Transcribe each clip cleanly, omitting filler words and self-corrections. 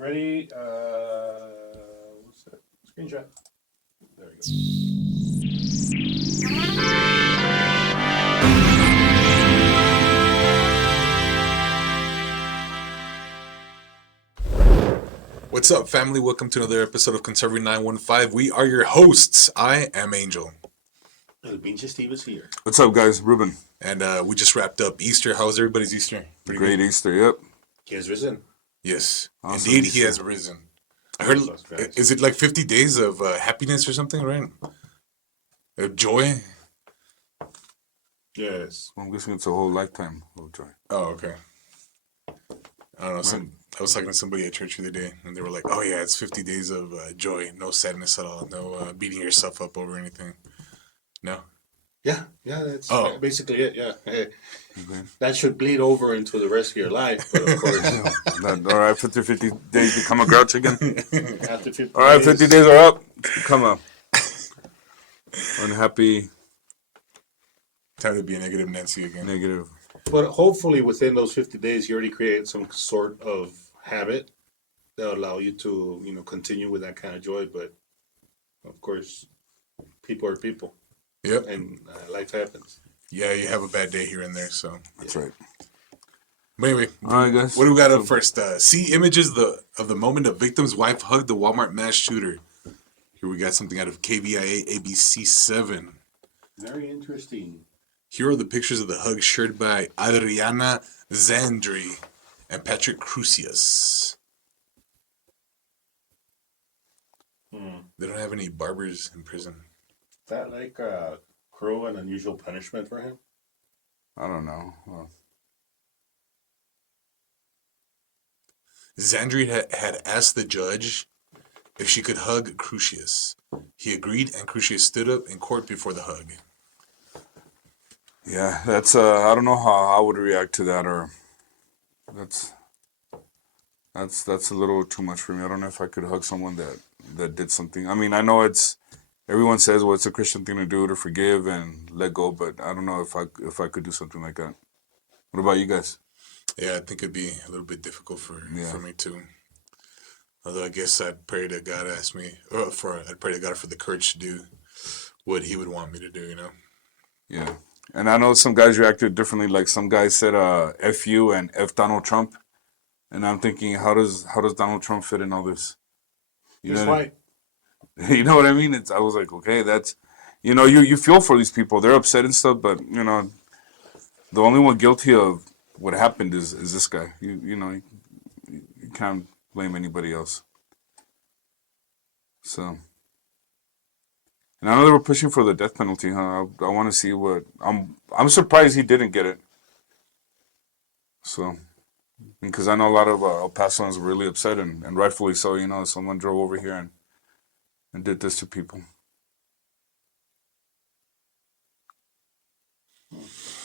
Ready? What's that? Screenshot. There we go. What's up, family? Welcome to another episode of Conserving 915. We are your hosts. I am Angel. El pinche Steve is here. What's up, guys? Ruben. And we just wrapped up Easter. How was everybody's Easter? Pretty Great good? Easter, yep. He has risen. Yes, awesome. Indeed, he has risen. I heard, is it like 50 days of happiness or something, right? Joy? Yes. Well, I'm guessing it's a whole lifetime of joy. Oh, okay. I don't know. I was talking to somebody at church the other day, and they were like, oh, yeah, it's 50 days of joy. No sadness at all. No beating yourself up over anything. No? Yeah, that's basically it, yeah. Hey, that should bleed over into the rest of your life, but of course. All right, after 50 days, become a grouch again. After 50 all right, 50 days are up. Become a unhappy. Time to be a negative Nancy again. Negative. But hopefully within those 50 days, you already create some sort of habit that will allow you to, continue with that kind of joy. But, of course, people are people. Yep. And life happens. Yeah, you have a bad day here and there, so. That's right. But anyway, all right, guys. What do we got up first? See images of the moment a victim's wife hugged the Walmart mass shooter. Here we got something out of KVIA ABC 7. Very interesting. Here are the pictures of the hug shared by Adriana Zandri and Patrick Crucius. They don't have any barbers in prison. Is that like a cruel and unusual punishment for him? I don't know. Zandri had asked the judge if she could hug Crucius. He agreed, and Crucius stood up in court before the hug. Yeah, that's I don't know how I would react to that, or that's a little too much for me. I don't know if I could hug someone that did something. I mean, I know everyone says, well, it's a Christian thing to do, to forgive and let go, but I don't know if I could do something like that. What about you guys? Yeah, I think it'd be a little bit difficult for me too. Although I guess I'd pray to God I'd pray to God for the courage to do what He would want me to do, Yeah. And I know some guys reacted differently. Like some guys said F you and F Donald Trump. And I'm thinking, how does Donald Trump fit in all this? He's white. You know what I mean? I was like, okay, that's, you feel for these people. They're upset and stuff, but, the only one guilty of what happened is this guy. You can't blame anybody else. So, and I know they were pushing for the death penalty, huh? I want to see what, I'm surprised he didn't get it. So, because I know a lot of El Pasoans were really upset, and rightfully so. Someone drove over here and did this to people.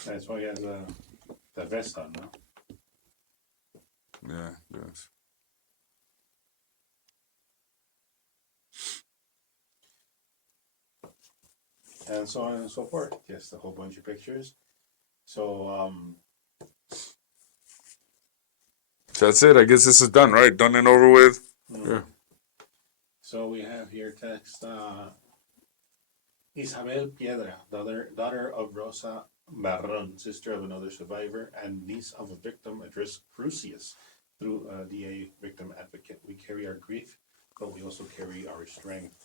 That's why he has the vest on, no? Yeah, yes. And so on and so forth. Just a whole bunch of pictures. So, that's it. I guess this is done, right? Done and over with. Yeah. So we have here text Isabel Piedra, daughter of Rosa Barron, sister of another survivor and niece of a victim, addressed Crucius through DA victim advocate. We carry our grief, but we also carry our strength.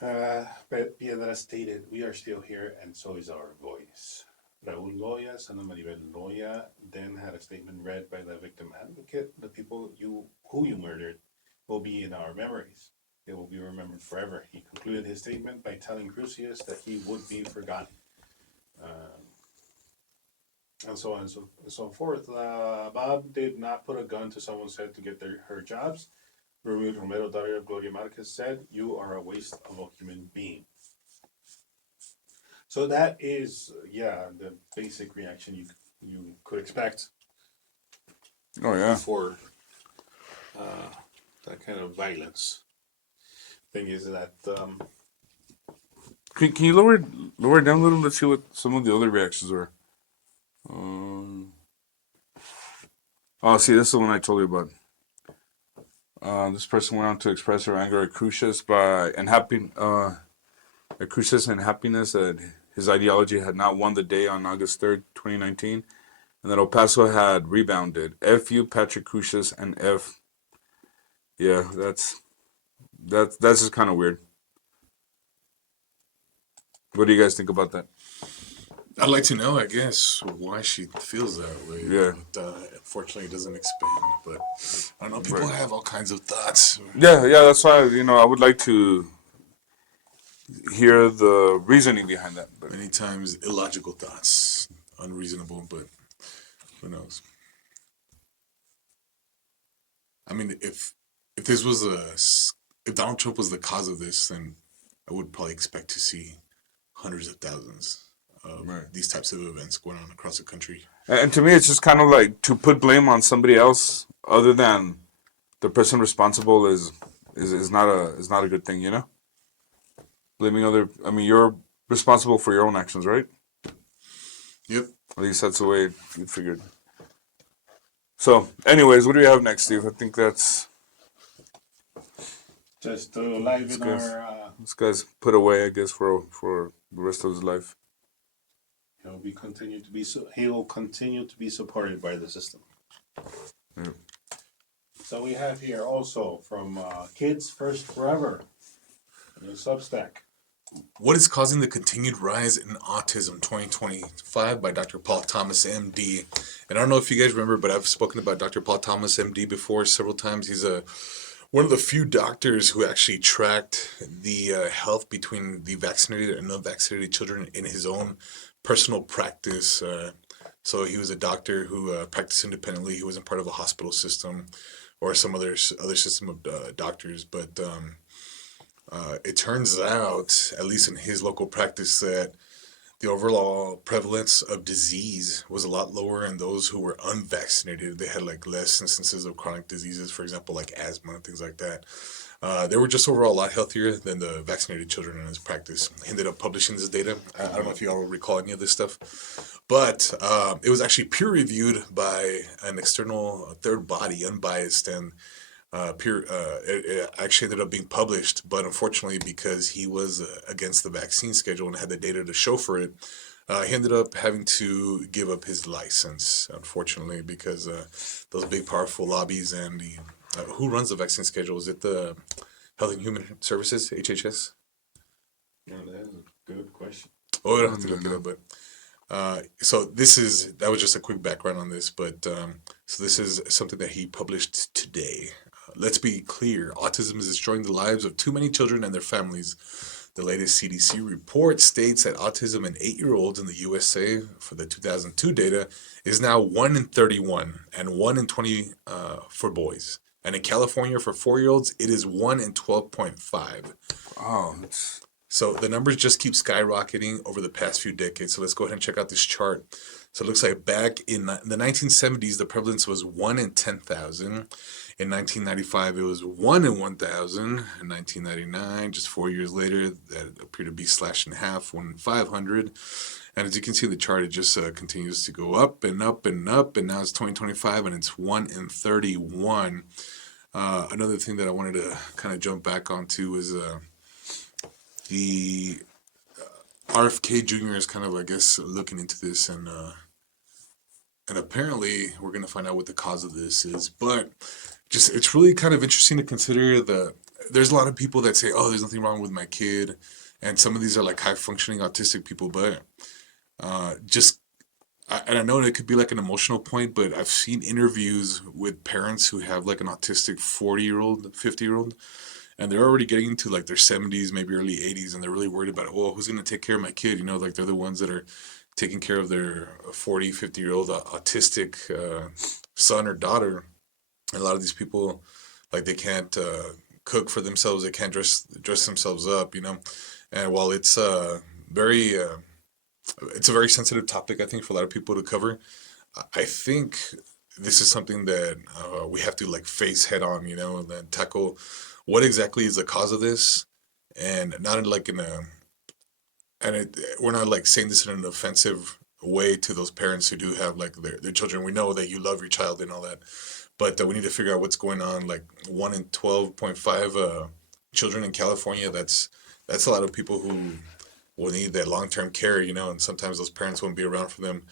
Piedra stated, we are still here, and so is our voice. Raul Loya, son of Maribel Loya, then had a statement read by the victim advocate. The people who you murdered will be in our memories. They will be remembered forever. He concluded his statement by telling Crucius that he would be forgotten. And so on and so forth. Bob did not put a gun to someone's head to get her jobs. Rumi Romero, daughter of Gloria Marquez, said, you are a waste of a human being. So that is, the basic reaction you could expect. Oh, yeah. For that kind of violence. Thing is that... Can you lower it down a little? Let's see what some of the other reactions were. Oh, see, this is the one I told you about. This person went on to express her anger at Crucius at Crucius and happiness that his ideology had not won the day on August 3rd, 2019, and that El Paso had rebounded. F you, Patrick Crucius, and F. Yeah, that's just kind of weird. What do you guys think about that? I'd like to know, I guess, why she feels that way. Yeah. But, unfortunately, it doesn't expand. But I don't know. People Right. have all kinds of thoughts. Yeah, that's why I would like to hear the reasoning behind that. But Many times, illogical thoughts, unreasonable. But who knows? I mean, if this was if Donald Trump was the cause of this, then I would probably expect to see hundreds of thousands of Right. these types of events going on across the country. and to me, it's just kind of like to put blame on somebody else other than the person responsible is not a good thing, Blaming other. I mean, you're responsible for your own actions, right? Yep. At least that's the way you figured. So, anyways, what do we have next, Steve? I think that's Just to liven Discuss. our, this guy's put away, I guess, for the rest of his life. he will continue to be supported by the system. Yeah. So we have here also from Kids First Forever, in Substack. What is causing the continued rise in autism 2025 by Dr. Paul Thomas, MD? And I don't know if you guys remember, but I've spoken about Dr. Paul Thomas, MD before several times. He's one of the few doctors who actually tracked the health between the vaccinated and unvaccinated children in his own personal practice. So he was a doctor who practiced independently. He wasn't part of a hospital system or some other system of doctors, but it turns out, at least in his local practice, that the overall prevalence of disease was a lot lower in those who were unvaccinated. They had like less instances of chronic diseases, for example, like asthma and things like that. They were just overall a lot healthier than the vaccinated children in his practice. He ended up publishing this data. I don't know if you all recall any of this stuff, but it was actually peer reviewed by an external third body, unbiased, and it actually ended up being published. But unfortunately, because he was against the vaccine schedule and had the data to show for it, he ended up having to give up his license, unfortunately, because those big, powerful lobbies and the who runs the vaccine schedule? Is it the Health and Human Services, HHS? Yeah, that is a good question. Oh, I don't have to look it up, but so that was just a quick background on this, but so this is something that he published today. Let's be clear, autism is destroying the lives of too many children and their families. The latest CDC report states that autism in 8-year-olds in the USA for the 2002 data is now 1 in 31 and 1 in 20 for boys. And in California for 4-year-olds, it is 1 in 12.5. Oh, So the numbers just keep skyrocketing over the past few decades. So let's go ahead and check out this chart. So it looks like back in the 1970s, the prevalence was 1 in 10,000. In 1995, it was 1 in 1,000. In 1999, just 4 years later, that appeared to be slashed in half, 1 in 500. And as you can see in the chart, it just continues to go up and up and up. And now it's 2025, and it's 1 in 31. Another thing that I wanted to kind of jump back onto is the RFK Jr. is kind of, I guess, looking into this, and apparently we're going to find out what the cause of this is. But just it's really kind of interesting to consider there's a lot of people that say, oh, there's nothing wrong with my kid, and some of these are like high functioning autistic people, but and I know it could be like an emotional point, but I've seen interviews with parents who have like an autistic 40-year-old, 50-year-old, and they're already getting into like their 70s, maybe early 80s, and they're really worried about, well, who's going to take care of my kid? Like they're the ones that are taking care of their 40, 50-year-old autistic son or daughter. And a lot of these people, like they can't cook for themselves, they can't dress themselves up, And while it's a very sensitive topic, I think, for a lot of people to cover, I think this is something that we have to like face head on, and then tackle what exactly is the cause of this, and not in like we're not like saying this in an offensive way to those parents who do have like their children. We know that you love your child and all that, but we need to figure out what's going on. Like 1 in 12.5 children in California. That's a lot of people who will need that long term care, and sometimes those parents won't be around for them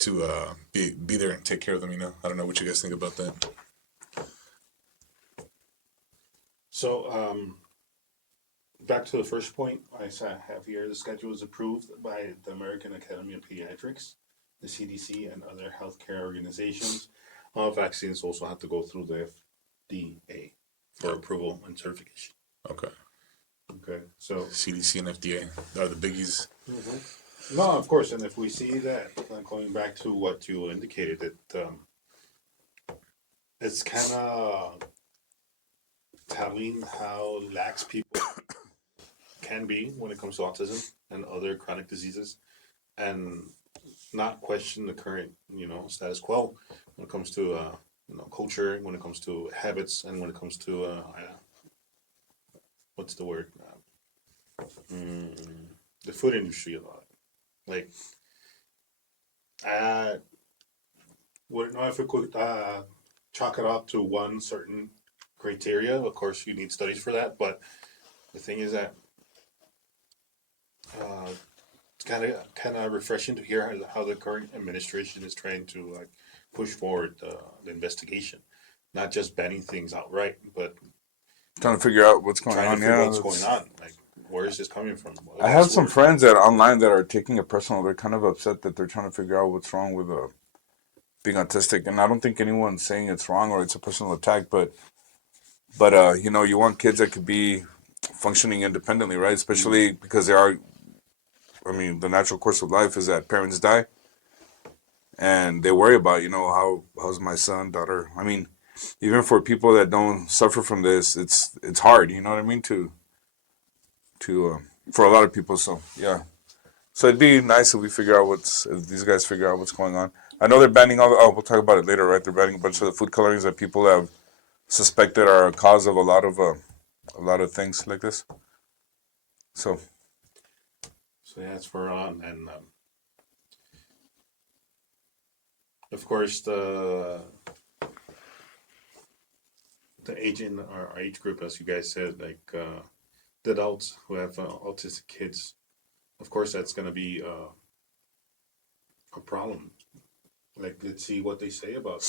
to be there and take care of them. I don't know what you guys think about that. So, back to the first point, have here the schedule is approved by the American Academy of Pediatrics, the CDC, and other healthcare organizations. All vaccines also have to go through the FDA for approval and certification. Okay. Okay, so CDC and FDA are the biggies. no, of course, and if we see that, going back to what you indicated, that it's kind of telling how lax people can be when it comes to autism and other chronic diseases, and not question the current, status quo when it comes to, culture, when it comes to habits, and when it comes to, what's the word? The food industry a lot. Like, I wouldn't know if we could chalk it up to one certain criteria. Of course, you need studies for that, but the thing is that it's kind of refreshing to hear how the current administration is trying to push forward the investigation, not just banning things outright, but Trying to figure out what's going trying on. to figure Yeah, what's going on. Like, where is this coming from? I have some friends that online that are taking it personal. They're kind of upset that they're trying to figure out what's wrong with being autistic, and I don't think anyone's saying it's wrong or it's a personal attack, but you want kids that could be functioning independently, right? Especially because they are. I mean, the natural course of life is that parents die, and they worry about how's my son, daughter. I mean, even for people that don't suffer from this, it's hard. You know what I mean? To for a lot of people. So yeah. So it'd be nice if if these guys figure out what's going on. I know they're banning we'll talk about it later, right? They're banning a bunch of the food colorings that people have suspected are a cause of a lot of things like this. So So yeah, it's for on, and of course the age in our age group, as you guys said, like the adults who have autistic kids, of course that's going to be a problem. Like, let's see what they say about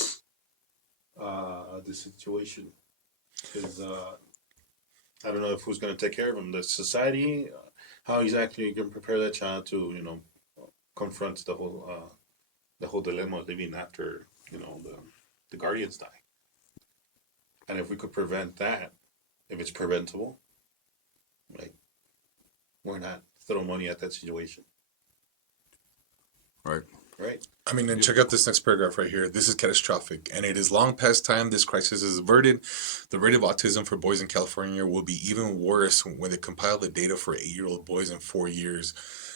the situation, because I don't know if who's going to take care of them. The society, how exactly you can prepare that child to confront the whole dilemma of living after the guardians die. And if we could prevent that, if it's preventable, like, why not throw money at that situation, right. right? I mean, and check out this next paragraph right here. This is catastrophic, and it is long past time this crisis is averted. The rate of autism for boys in California will be even worse when they compile the data for 8-year-old boys in 4 years.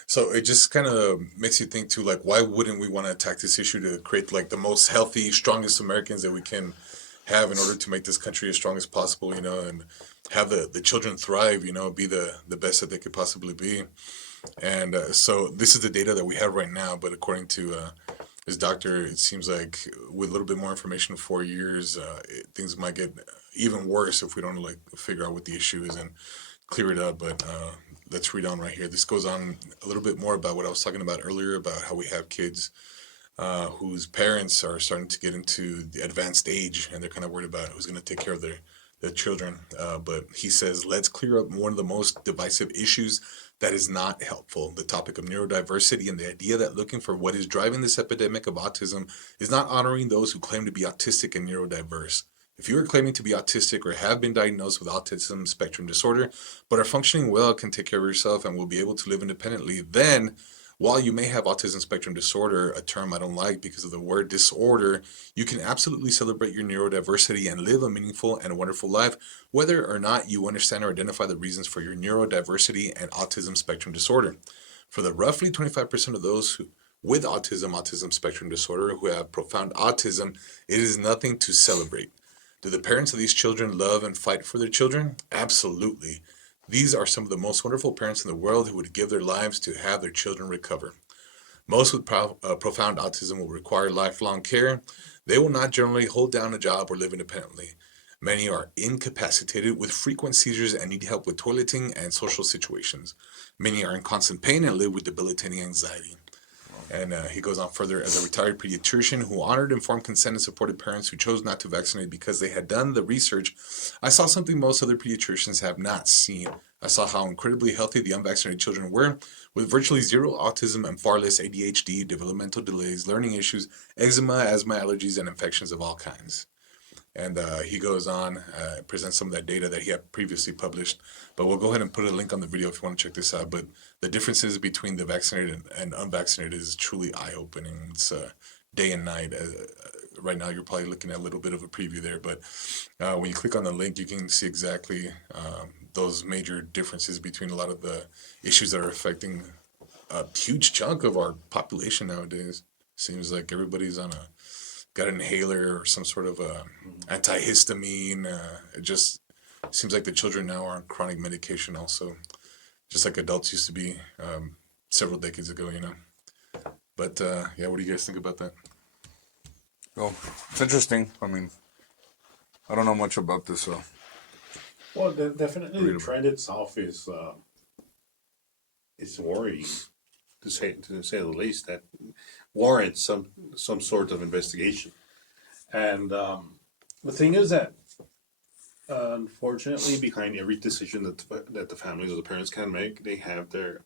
So it just kind of makes you think too, like, why wouldn't we want to attack this issue to create like the most healthy, strongest Americans that we can have in order to make this country as strong as possible, and have the children thrive, be the best that they could possibly be. And so this is the data that we have right now, but according to his doctor, it seems like with a little bit more information in 4 years, things might get even worse if we don't like figure out what the issue is and clear it up. But let's read on right here. This goes on a little bit more about what I was talking about earlier about how we have kids whose parents are starting to get into the advanced age, and they're kind of worried about who's going to take care of their children. But he says, let's clear up one of the most divisive issues that is not helpful: the topic of neurodiversity and the idea that looking for what is driving this epidemic of autism is not honoring those who claim to be autistic and neurodiverse. If you are claiming to be autistic or have been diagnosed with autism spectrum disorder, but are functioning well, can take care of yourself, and will be able to live independently, then while you may have autism spectrum disorder, a term I don't like because of the word disorder, you can absolutely celebrate your neurodiversity and live a meaningful and wonderful life, whether or not you understand or identify the reasons for your neurodiversity and autism spectrum disorder. For the roughly 25% of those with autism spectrum disorder who have profound autism, it is nothing to celebrate. Do the parents of these children love and fight for their children? Absolutely. These are some of the most wonderful parents in the world who would give their lives to have their children recover. Most with profound autism will require lifelong care. They will not generally hold down a job or live independently. Many are incapacitated with frequent seizures and need help with toileting and social situations. Many are in constant pain and live with debilitating anxiety. And he goes on further, as a retired pediatrician who honored informed consent and supported parents who chose not to vaccinate because they had done the research, I saw something most other pediatricians have not seen. I saw how incredibly healthy the unvaccinated children were, with virtually zero autism and far less ADHD, developmental delays, learning issues, eczema, asthma, allergies, and infections of all kinds. And he goes on, presents some of that data that he had previously published. But we'll go ahead and put a link on the video if you want to check this out. But the differences between the vaccinated and unvaccinated is truly eye-opening. It's day and night. Right now, you're probably looking at a little bit of a preview there. But when you click on the link, you can see exactly those major differences between a lot of the issues that are affecting a huge chunk of our population nowadays. Seems like everybody's got an inhaler or some sort of antihistamine. It just seems like the children now are on chronic medication also, just like adults used to be several decades ago, you know. But yeah, what do you guys think about that? Well, it's interesting. I mean, I don't know much about this, so Well, definitely Read the about trend itself is worrying, to say the least. That warrants some sort of investigation. And the thing is that, unfortunately, behind every decision that the families or the parents can make, they have their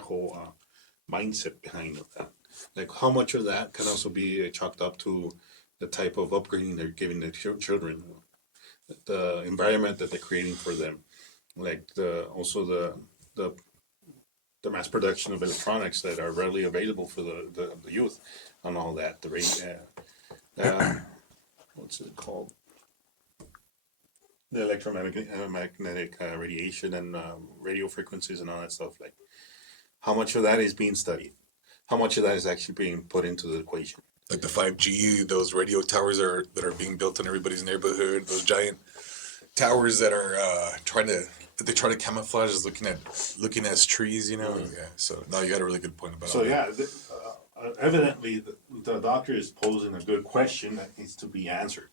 whole mindset behind of that. Like how much of that can also be chalked up to the type of upbringing they're giving their children, the environment that they're creating for them, like the the mass production of electronics that are readily available for the youth, and all that. What's it called? The electromagnetic radiation and radio frequencies and all that stuff. Like how much of that is being studied? How much of that is actually being put into the equation? Like the 5G, those radio towers that are being built in everybody's neighborhood, those giant towers that are they try to camouflage as looking as trees, you know. Yeah. So no, you got a really good point about So all that. yeah, evidently the doctor is posing a good question that needs to be answered.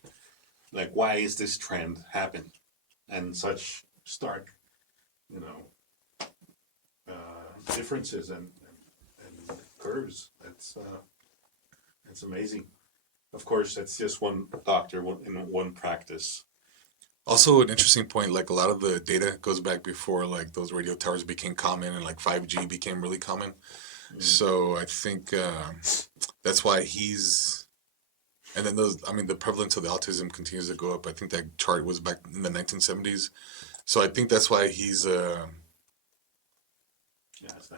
Like, why is this trend happening, and such stark, you know, differences and curves? It's amazing. Of course, that's just one doctor in one practice. Also, an interesting point, like a lot of the data goes back before like those radio towers became common and like 5G became really common. So I think that's why and then I mean, the prevalence of the autism continues to go up. I think that chart was back in the 1970s. So I think that's why Yeah, it's not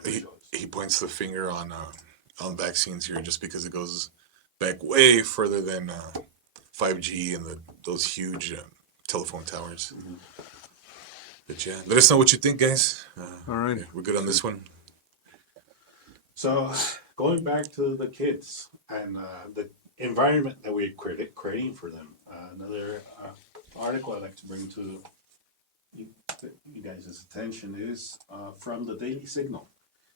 he, ridiculous. he points the finger on vaccines here just because it goes back way further than 5G and those huge telephone towers. But yeah, let us know what you think, guys. all right. Yeah, we're good on this one. So, going back to the kids and the environment that we're creating for them, another article I'd like to bring to you guys' attention is from the Daily Signal.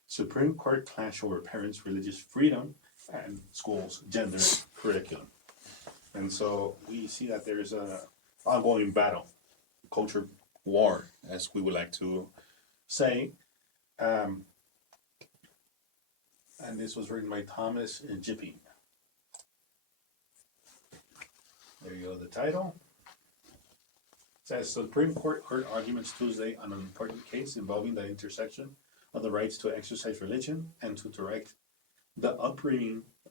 Supreme Court clash over parents' religious freedom and schools' gender curriculum. And so we see that there's a ongoing battle, culture war, as we would like to say. Um, and this was written by Thomas Jipping. There you go, the title. It says Supreme Court heard arguments Tuesday on an important case involving the intersection of the rights to exercise religion and to direct the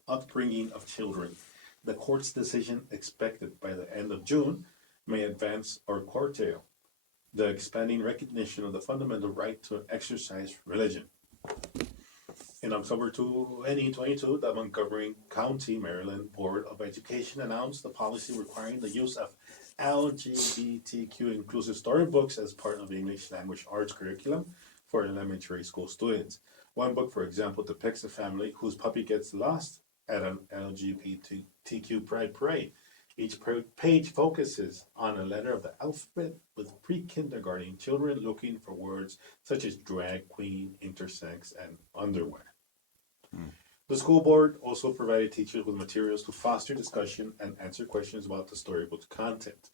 upbringing of children. The court's decision, expected by the end of June, may advance or curtail the expanding recognition of the fundamental right to exercise religion. In October 2022, the Montgomery County, Maryland Board of Education announced the policy requiring the use of LGBTQ inclusive storybooks as part of the English language arts curriculum for elementary school students. One book, for example, depicts a family whose puppy gets lost at an LGBTQ pride parade. Each page focuses on a letter of the alphabet, with pre-kindergarten children looking for words such as drag queen, intersex, and underwear. The school board also provided teachers with materials to foster discussion and answer questions about the storybook's content.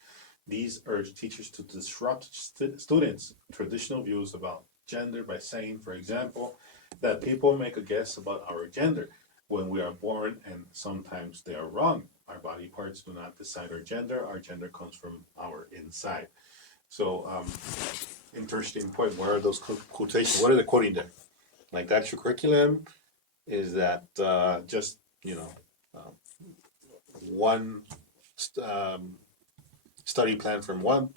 These urge teachers to disrupt students' traditional views about gender by saying, for example, that people make a guess about our gender when we are born, and sometimes they are wrong. Our body parts do not decide our gender. Our gender comes from our inside. So, interesting point. Where are those quotations? What are they quoting there? Like that's your curriculum? Is that just uh, one study plan from one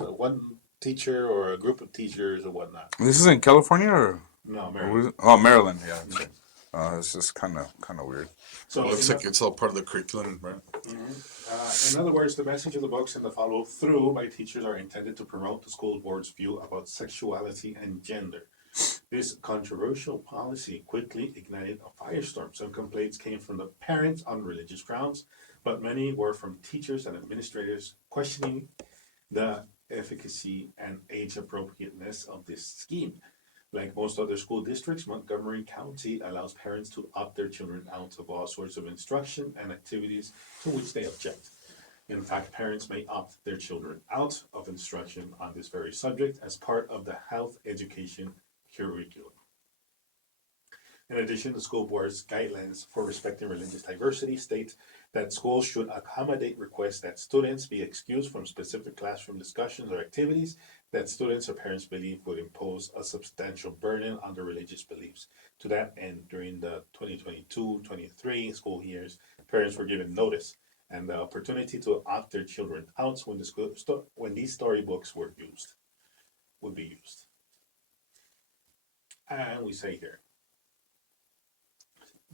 teacher or a group of teachers or whatnot? This is in California or? No, Or was Maryland. it? Oh, Maryland. Yeah. Mhm. It's just kind of weird. So, It looks like it's all part of the curriculum, right? in other words, the message of the books and the follow through by teachers are intended to promote the school board's view about sexuality and gender. This controversial policy quickly ignited a firestorm. Some complaints came from the parents on religious grounds, but many were from teachers and administrators questioning the efficacy and age appropriateness of this scheme. Like most other school districts, Montgomery County allows parents to opt their children out of all sorts of instruction and activities to which they object. In fact, parents may opt their children out of instruction on this very subject as part of the health education curriculum. In addition, the school board's guidelines for respecting religious diversity state that schools should accommodate requests that students be excused from specific classroom discussions or activities that students or parents believe would impose a substantial burden on their religious beliefs. To that end, during the 2022-23 school years, parents were given notice and the opportunity to opt their children out when when these storybooks would be used. And we say here,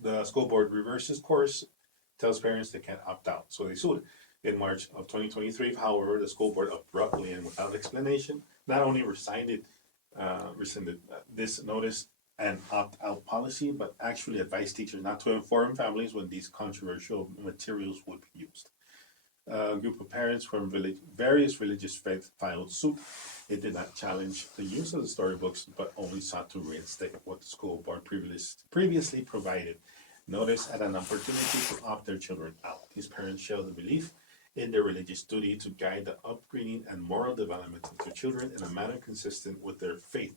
the school board reverses course, tells parents they can't opt out, so they sued. In March of 2023, however, the school board abruptly and without explanation not only rescinded this notice and opt-out policy, but actually advised teachers not to inform families when these controversial materials would be used. A group of parents from various religious faiths filed suit. It did not challenge the use of the storybooks, but only sought to reinstate what the school board previously provided notice and an opportunity to opt their children out. These parents share the belief in their religious duty to guide the upbringing and moral development of their children in a manner consistent with their faith,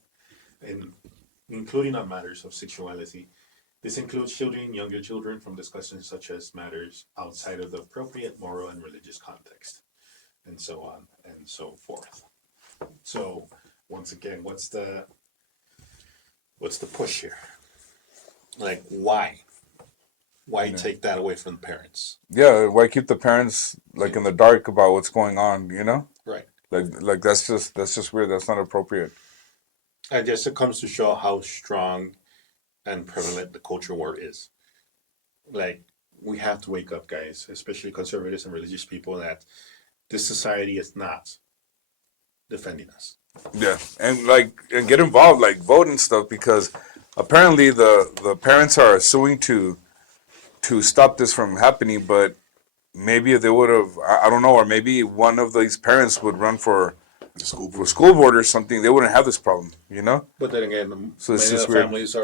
including on matters of sexuality. This includes shielding younger children from discussions such as matters outside of the appropriate moral and religious context, and so on and so forth. So, once again, what's the push here? Like, why? Why take that away from the parents? Yeah, why keep the parents like in the dark about what's going on? Right. Like that's just weird. That's not appropriate. I guess it comes to show how strong and prevalent the culture war is. Like, we have to wake up, guys, especially conservatives and religious people, that this society is not defending us. Yeah, and get involved, like vote and stuff, because apparently the parents are suing to stop this from happening. But maybe if they would have, I don't know, or maybe one of these parents would run for The school for board. school board or something, they wouldn't have this problem. But then again, So it's many of just the weird. families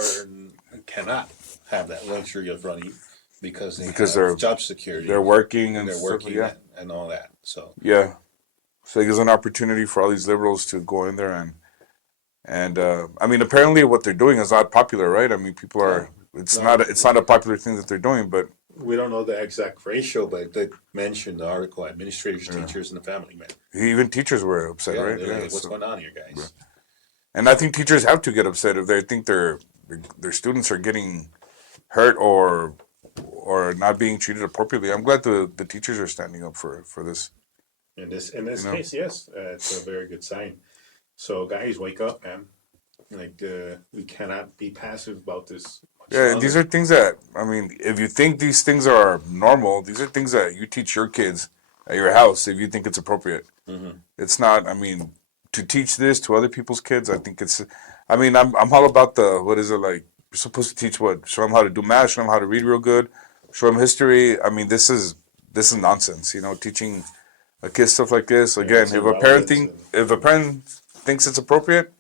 cannot have that luxury of running because Because have they're job security. They're working and and they're stuff. working Yeah, and all that. So yeah. So it gives an opportunity for all these liberals to go in there and I mean, apparently what they're doing is not popular, right? I mean, people are. No. It's not a popular thing that they're doing, but we don't know the exact ratio, but they mentioned the article: administrators, teachers, and the family man. even teachers were upset, Yeah, right? they're Yeah. like, what's So, going on here, guys? and I think teachers have to get upset if they think their students are getting hurt or not being treated appropriately. I'm glad the teachers are standing up for this. In this You know? case, yes, it's a very good sign. So, guys, wake up, man! Like, we cannot be passive about this much Yeah, longer. these are things that, I mean, if you think these things are normal, these are things that you teach your kids at your house if you think it's appropriate. It's not, I mean, to teach this to other people's kids, I think it's, I mean, I'm all about what is it like? You're supposed to teach what? Show them how to do math, show them how to read real good, show them history. I mean, this is nonsense, teaching a kid stuff like this. Again, it's irrelevant if a parent thinks it's appropriate,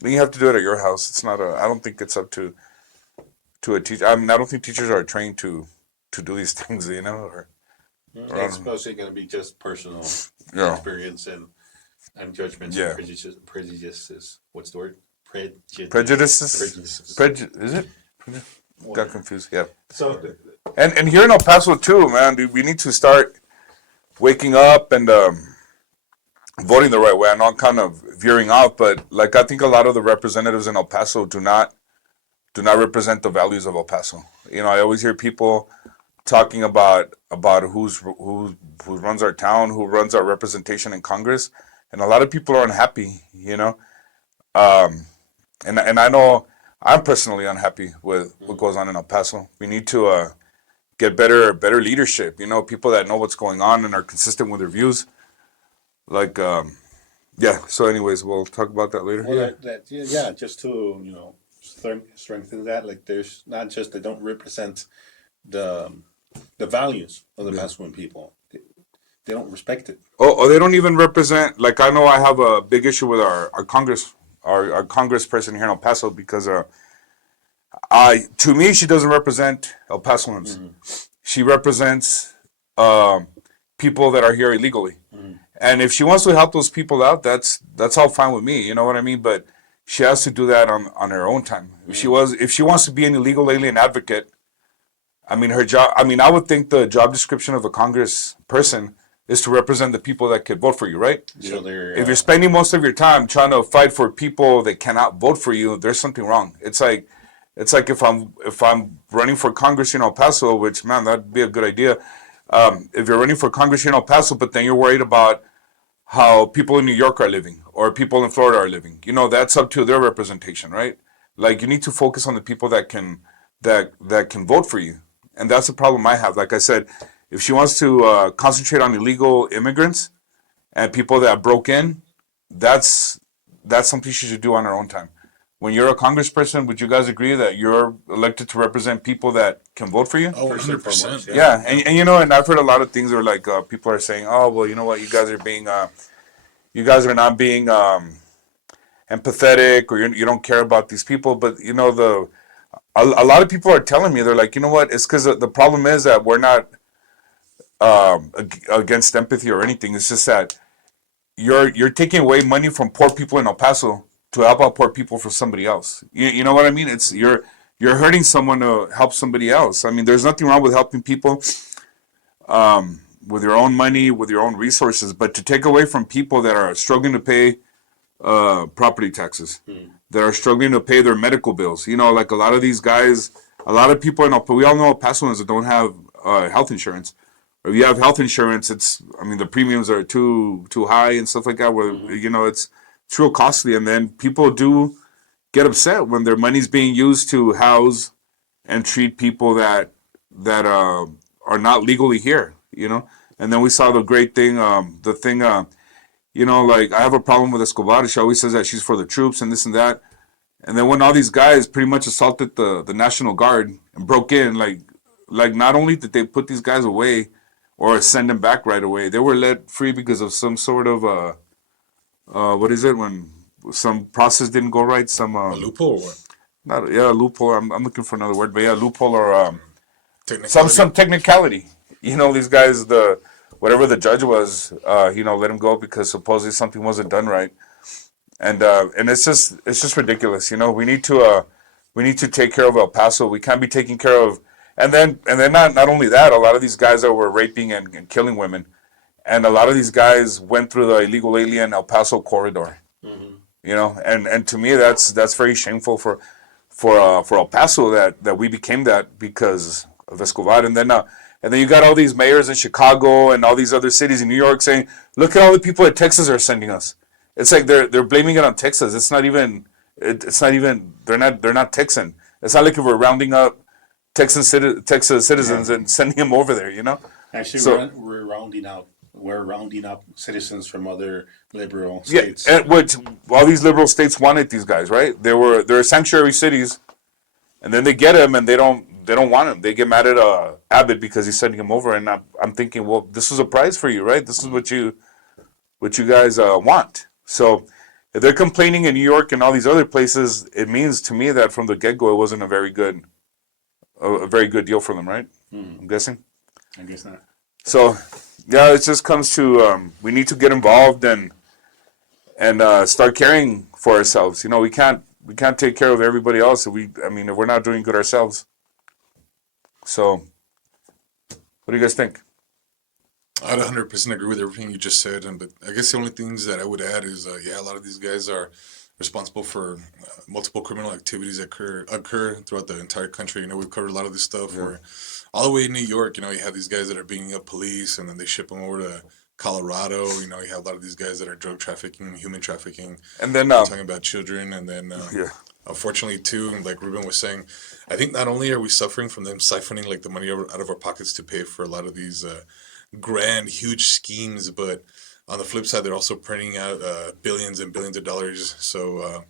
then you have to do it at your house. It's not I don't think it's up to to a teacher. I mean, I don't think teachers are trained to do these things, or I It's don't know. mostly going to be just personal Yeah, experience and judgments and yeah. prejudices. What's the word? Prejudices. Prejudices. Is it? Got Whatever. confused. Yeah. So, And here in El Paso too, man. Dude, we need to start waking up and voting the right way. I know I'm kind of veering off, but like I think a lot of the representatives in El Paso do not represent the values of El Paso. I always hear people talking about who runs our town, who runs our representation in Congress, and a lot of people are unhappy. Um, and I know I'm personally unhappy with what goes on in El Paso. We need to get better leadership. People that know what's going on and are consistent with their views. Like yeah. So, anyways, we'll talk about that later. well, Yeah. yeah, just to strengthen that. Like, there's not just they don't represent the the values of the Yeah. Pasoan people. They don't respect it. Oh, they don't even represent. Like I know I have a big issue with our Congress, our Congressperson here in El Paso because to me she doesn't represent El Pasoans. She represents people that are here illegally. And if she wants to help those people out, that's all fine with me. You know what I mean? But she has to do that on her own time. If she wants to be an illegal alien advocate, I mean her job. I mean, I would think the job description of a Congress person is to represent the people that could vote for you, right? So they're If you're spending most of your time trying to fight for people that cannot vote for you, there's something wrong. It's like if I'm running for Congress in El Paso, which man, that'd be a good idea. If you're running for Congress in El Paso, but then you're worried about how people in New York are living or people in Florida are living, that's up to their representation, right? Like you need to focus on the people that can vote for you, and that's the problem I have. Like I said, if she wants to concentrate on illegal immigrants and people that broke in, that's something she should do on her own time. When you're a congressperson, would you guys agree that you're elected to represent people that can vote for you? Oh, first and 100%. foremost, Yeah, and I've heard a lot of things where like people are saying, oh well, you know what, you guys are not being empathetic, or you don't care about these people. But a lot of people are telling me, they're like, you know what, it's because the problem is that we're not against empathy or anything. It's just that you're taking away money from poor people in El Paso to help out poor people for somebody else. You know what I mean? It's you're hurting someone to help somebody else. I mean, there's nothing wrong with helping people with your own money, with your own resources, but to take away from people that are struggling to pay property taxes, that are struggling to pay their medical bills. Like a lot of these guys, a lot of people we all know El Pasoans that don't have health insurance. Or if you have health insurance, the premiums are too high and stuff like that. Where it's real costly, and then people do get upset when their money's being used to house and treat people that are not legally here. And then we saw the great thing, like I have a problem with Escobar. She always says that she's for the troops and this and that. And then when all these guys pretty much assaulted the National Guard and broke in, like not only did they put these guys away or send them back right away, they were let free because of some sort of what is it, when some process didn't go right, some A loophole or what? not yeah, loophole. I'm looking for another word, but yeah, loophole or Technicality. some technicality. These guys, whatever the judge was, let him go because supposedly something wasn't done right, and it's just ridiculous. We need to take care of El Paso. We can't be taking care of, and then not only that, a lot of these guys that were raping and killing women, and a lot of these guys went through the illegal alien El Paso corridor. And to me that's very shameful for El Paso that we became that because of Escobar. And then you got all these mayors in Chicago and all these other cities in New York saying, look at all the people that Texas are sending us. It's like they're blaming it on Texas. It's not even they're not Texan. It's not like if we're rounding up Texas citizens and sending them over there. actually So we're rounding up citizens from other liberal yeah, states. and which all these liberal states wanted these guys, right? They're sanctuary cities, and then they get them and they don't want him. They get mad at Abbott because he's sending him over, and I'm thinking, well, this was a prize for you, right? This is what you guys want. So if they're complaining in New York and all these other places, it means to me that from the get go it wasn't a very good a very good deal for them, right? Hmm. I'm guessing. I guess not. So, yeah, it just comes to we need to get involved and start caring for ourselves. You know, we can't take care of everybody else if we're not doing good ourselves. So, what do you guys think? I'd 100% agree with everything you just said, but I guess the only things that I would add is, yeah, a lot of these guys are responsible for multiple criminal activities that occur throughout the entire country. You know, we've covered a lot of this stuff Yeah. where all the way in New York, you know, you have these guys that are beating up police, and then they ship them over to Colorado. You know, you have a lot of these guys that are drug trafficking, human trafficking. And then, We're talking about children, and then yeah, unfortunately too, like Ruben was saying, I think not only are we suffering from them siphoning like the money out of our pockets to pay for a lot of these grand, huge schemes, but on the flip side, they're also printing out billions and billions of dollars. So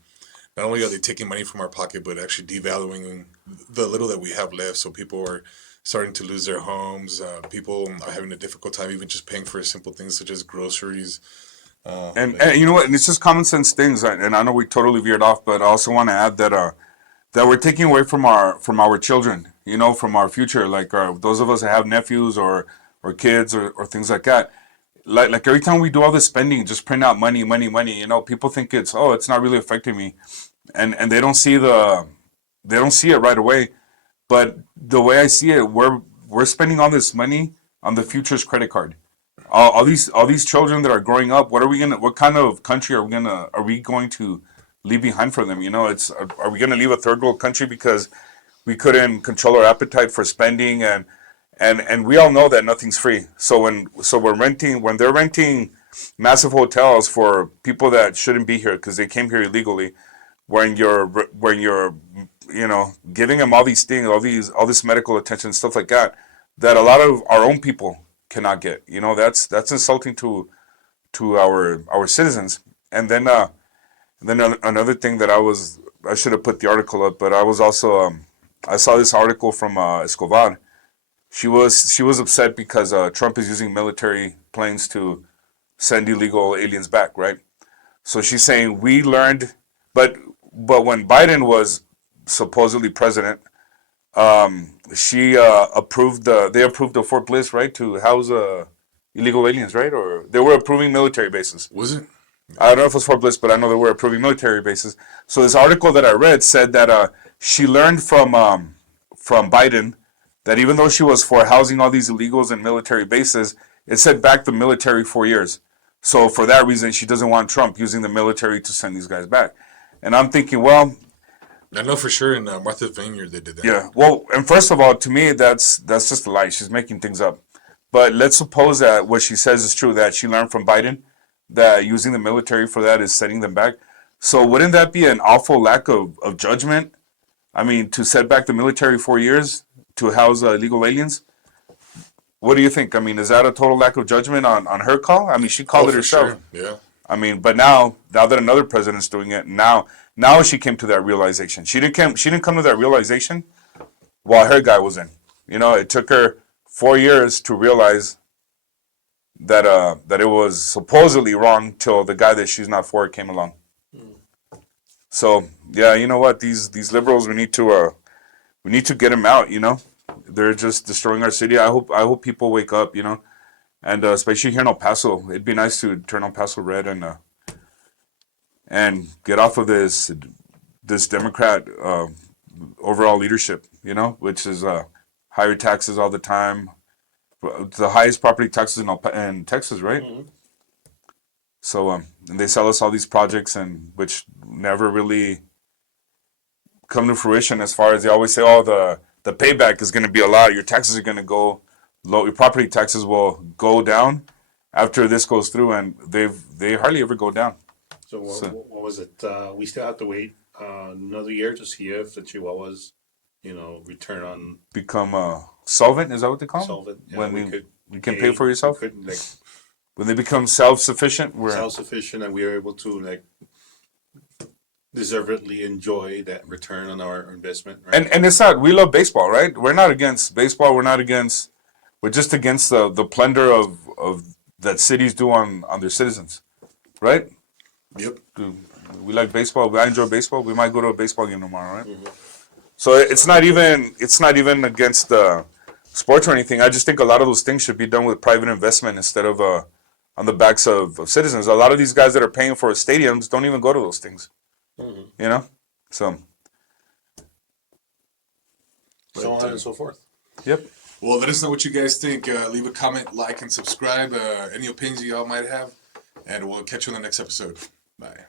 not only are they taking money from our pocket, but actually devaluing the little that we have left. So people are starting to lose their homes. People are having a difficult time even just paying for simple things such as groceries. and you know what? And it's just common sense things. And I know we totally veered off, but I also want to add that we're taking away from our children. You know, from our future. Like those of us that have nephews or kids or things like that. Like every time we do all this spending, just print out money, money, money. You know, people think it's not really affecting me, and they don't see it right away. But the way I see it, we're spending all this money on the future's credit card. All these children that are growing up, what kind of country are we going to leave behind for them? You know, are we gonna leave a third world country because we couldn't control our appetite for spending and we all know that nothing's free. So when they're renting massive hotels for people that shouldn't be here because they came here illegally, when you're giving them all these things, all this medical attention, stuff like that a lot of our own people cannot get. You know, that's insulting to our citizens. And then another thing that I should have put the article up, but I was also I saw this article from Escobar. She was upset because Trump is using military planes to send illegal aliens back, right? So she's saying we learned, but when Biden was supposedly president, she they approved the Fort Bliss, right, to house illegal aliens, right? Or they were approving military bases. Was it? I don't know if it was Fort Bliss, but I know they were approving military bases. So this article that I read said that she learned from Biden that even though she was for housing all these illegals in military bases, it set back the military 4 years. So for that reason, she doesn't want Trump using the military to send these guys back. And I'm thinking, well, I know for sure in Martha's Vineyard they did that. yeah, well, and first of all, to me, that's just a lie. She's making things up. But let's suppose that what she says is true, that she learned from Biden, that using the military for that is setting them back. So wouldn't that be an awful lack of judgment? I mean, to set back the military 4 years to house illegal aliens? What do you think? I mean, is that a total lack of judgment on her call? I mean, she called it herself. Sure. Yeah. I mean, but now that another president's doing it, now she came to that realization. She didn't come to that realization while her guy was in. You know, it took her 4 years to realize that it was supposedly wrong till the guy that she's not for came along. So yeah, you know what? These liberals, we need to get them out. You know, they're just destroying our city. I hope people wake up. You know, and especially here in El Paso, it'd be nice to turn El Paso red and get off of this Democrat overall leadership. You know, which is higher taxes all the time, the highest property taxes in Texas, right? Mm-hmm. So and they sell us all these projects and which never really come to fruition. As far as they always say, oh, the payback is going to be a lot. Your taxes are going to go low. Your property taxes will go down after this goes through, and they hardly ever go down. So what was it? We still have to wait another year to see if the Chihuahuas, return on become solvent. Is that what they call them? solvent. Yeah, When you can pay for yourself. We could, When they become self-sufficient, self-sufficient, and we are able to deservedly enjoy that return on our investment. Right? and it's not. We love baseball, right? We're not against baseball. We're just against the plunder of that cities do on their citizens, right? Yep. We like baseball. I enjoy baseball. We might go to a baseball game tomorrow, right? Mm-hmm. So it's not even against sports or anything. I just think a lot of those things should be done with private investment instead of on the backs of citizens. A lot of these guys that are paying for stadiums don't even go to those things. Mhm. You know, so So But, on and so forth. yep. well, let us know what you guys think. Leave a comment, like, and subscribe. Any opinions y'all might have, and we'll catch you on the next episode. Bye.